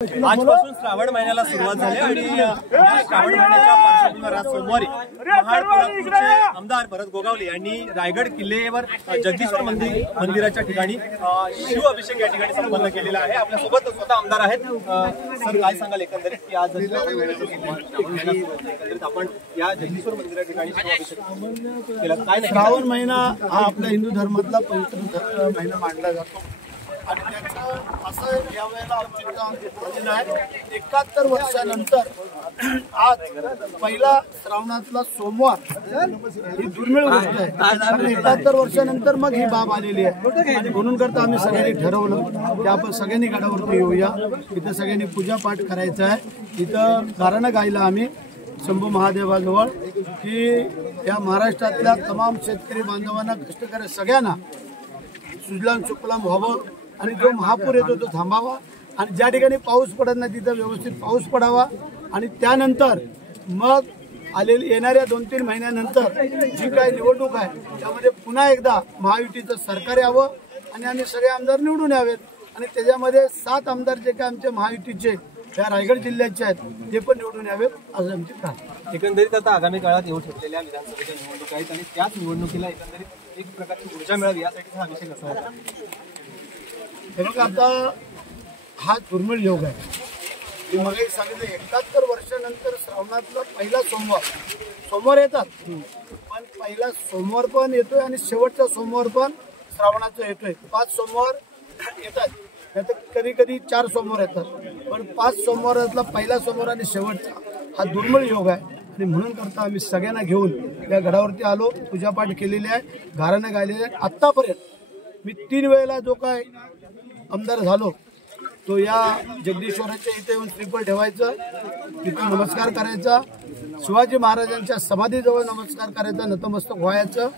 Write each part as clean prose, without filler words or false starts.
आजपासून श्रावण महिन्याला सुरुवात झाली आणि या श्रावण महिन्याच्या पार्श्वभूमीवर आज सोमवारी महाड पोलादपूरचे आमदार भरत गोगावले यांनी रायगड किल्ल्यावर जगदीश्वर मंदिराच्या ठिकाणी शिव अभिषेक या ठिकाणी संपन्न केलेला आहे। आपल्या सोबत स्वतः आमदार आहेत। सर, काय सांगाल एकंदरीत की आज एकंदरीत आपण या जगदीश्वर मंदिरा ठिकाणी शिव अभिषेक केला, काय श्रावण महिना हा आपल्या हिंदू धर्मातला पवित्र महिना मानला जातो आणि त्याचं असं यावेळेला औचित्य आहे 71 वर्षानंतर आज पहिला श्रावणातला सोमवार ही दुर्मिळ गोष्ट आहे। 71 वर्षानंतर मग ही बाब आलेली आहे आणि म्हणून करता आम्ही सगळ्यांनी ठरवलं की आपण सगळ्यांनी गडावरती येऊया। इथं सगळ्यांनी पूजापाठ करायचं आहे। इथं गाणं गायला आम्ही शंभू महादेवाजवळ की या महाराष्ट्रातल्या तमाम शेतकरी बांधवांना कष्टकरी सगळ्यांना सुजलाम सुफलाम व्हावं आणि जो महापूर येतो तो थांबावा आणि ज्या ठिकाणी पाऊस पडत नाही तिथं व्यवस्थित पाऊस पडावा आणि त्यानंतर मग येणाऱ्या 2-3 महिन्यानंतर जी काही निवडणूक आहे त्यामध्ये पुन्हा एकदा महायुतीचं सरकार यावं आणि आम्ही सगळे आमदार निवडून यावेत आणि त्याच्यामध्ये 7 आमदार जे काही आमचे महायुतीचे या रायगड जिल्ह्याचे आहेत ते पण निवडून यावेत असं आमची प्रार्थना। एकंदरीत आता आगामी काळात येऊ ठेवलेल्या विधानसभेच्या निवडणुका आहेत आणि त्याच निवडणुकीला एकंदरीत एक प्रकारची ऊर्जा मिळावी यासाठी हा विषय कसा होता? बघा, आता हा दुर्मिळ योग आहे। मी मग सांगितलं 71 वर्षानंतर श्रावणातला पहिला सोमवार येतात, पण पहिला सोमवार पण येतोय आणि शेवटचा सोमवार पण श्रावणाचा येतोय। 5 सोमवार येतात, कधी कधी 4 सोमवार येतात, पण 5 सोमवारातला पहिला सोमवार आणि शेवटचा हा दुर्मिळ योग आहे आणि म्हणून करता आम्ही सगळ्यांना घेऊन या गडावरती आलो, पूजापाठ केलेली आहे, गाणं गायलेले आहे। आत्तापर्यंत मी 3 वेळेला जो काय आमदार झालो तो या जगदीश्वराच्या इथे येऊन श्रीफळ ठेवायचं, तिथं नमस्कार करायचा, शिवाजी महाराजांच्या समाधीजवळ नमस्कार करायचा, नतमस्तक व्हायचं,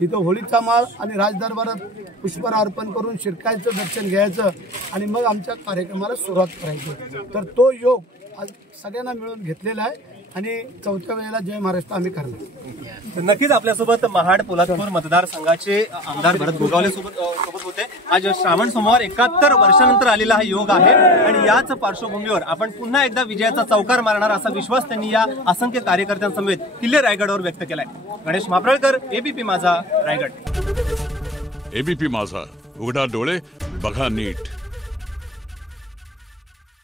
तिथं होळीचा माळ आणि राजदरबारात पुष्पहार अर्पण करून शिरकायचं, दर्शन घ्यायचं आणि मग आमच्या कार्यक्रमाला सुरुवात करायची। तर तो योग आज सगळ्यांना मिळून घेतलेला आहे आणि 4थ्या वेळेला जय महाराष्ट्र आम्ही करणार। नक्कीच आपल्यासोबत महाड पोलादपूर मतदारसंघाचे आमदार भरत गोगावले सोबत होते। आज श्रावण सोमवार 71 वर्षानंतर आलेला हा योग आहे आणि याच पार्श्वभूमीवर आपण पुन्हा एकदा विजयाचा चौकार मारणार असा विश्वास त्यांनी या असंख्य कार्यकर्त्यांसमवेत किल्ले रायगडवर व्यक्त केलाय। गणेश मापरळकर, एबीपी माझा, रायगड। एबीपी माझा, उघडा डोळे बघा नीट।